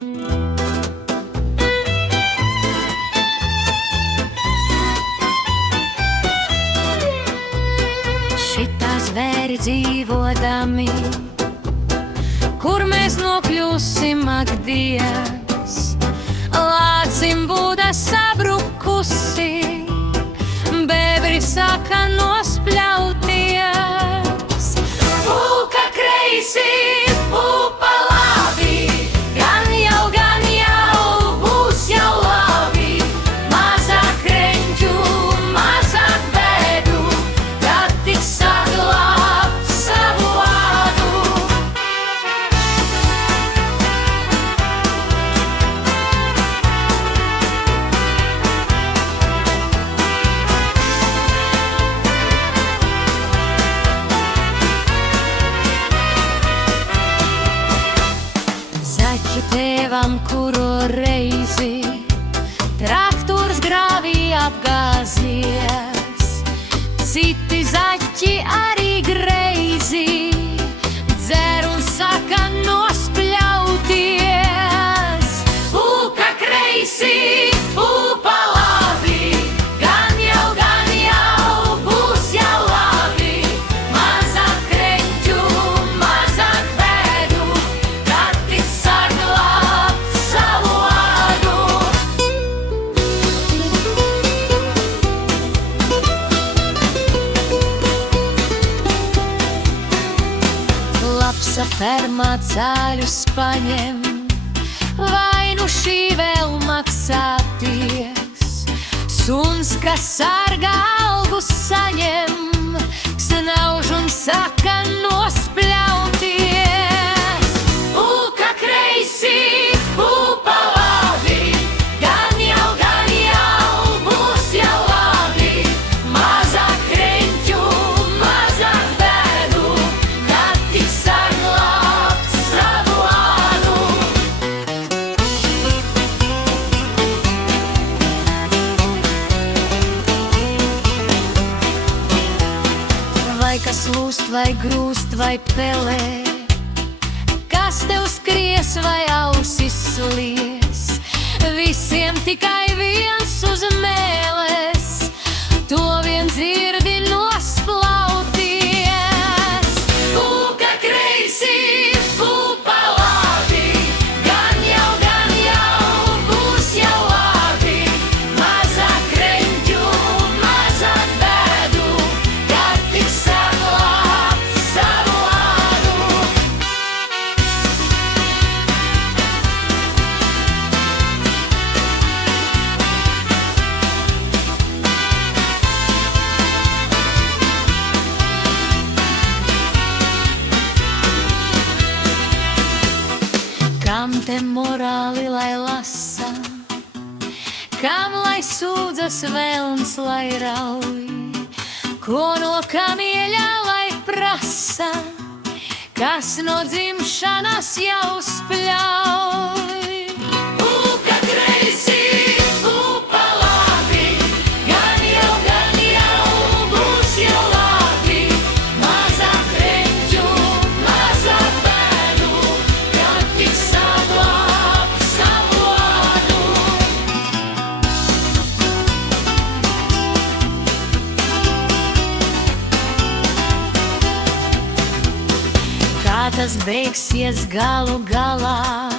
Šitā zvēri dzīvodami, kur mēs nokļūsim, ak Dievs, lācim būda sabrukusi, bēbri sāka nospļauties. Pūka kreisi, pupa labi, gan jau būs jau labi. Mazāk kreņķu, mazāk bēdu, kad tik saglābt savu ādu. Zaķu tēvam, kuru reizi traktors grāvī apgāzies, citi zaķi arī greizi dzer un saka nospļauties. Pūka kreisi, pupa labi, gan jau būs jau labi. Mazāk kreņķu, mazāk bēdu, kad tik saglābt savu ādu. Lapsa fermā cāļus paņem, vai nu šī vēl maksāties. Suns, kas sargā algu saņem, snauž un saka nospļauties. Pūka kreisi, pupa labi, gan jau būs jau labi. Mazāk kreņķu, mazāk bēdu, kad tik saglābt savu ādu. Vai kas lūst, vai grūst, vai pelē, kas tev skries, vai ausis slies, visiem tikai viens uz mēles, to vien dzirdi nosplauties. Pūka kreisi, pupa labi, gan jau būs jau labi. Mazāk kreņķu, mazāk bēdu, kad tik saglābt savu ādu. Kam te morāli lai lasa, kam lai sūdzas velns lai rauj, ko no kamieļa lai prasa, kas no dzimšanas jau spļauj. Pūka kreisi, pupa labi, gan jau būs jau labi. Mazāk kreņķu, mazāk bēdu, kad tik saglābt savu ādu. Kā tas beigsies galu galā,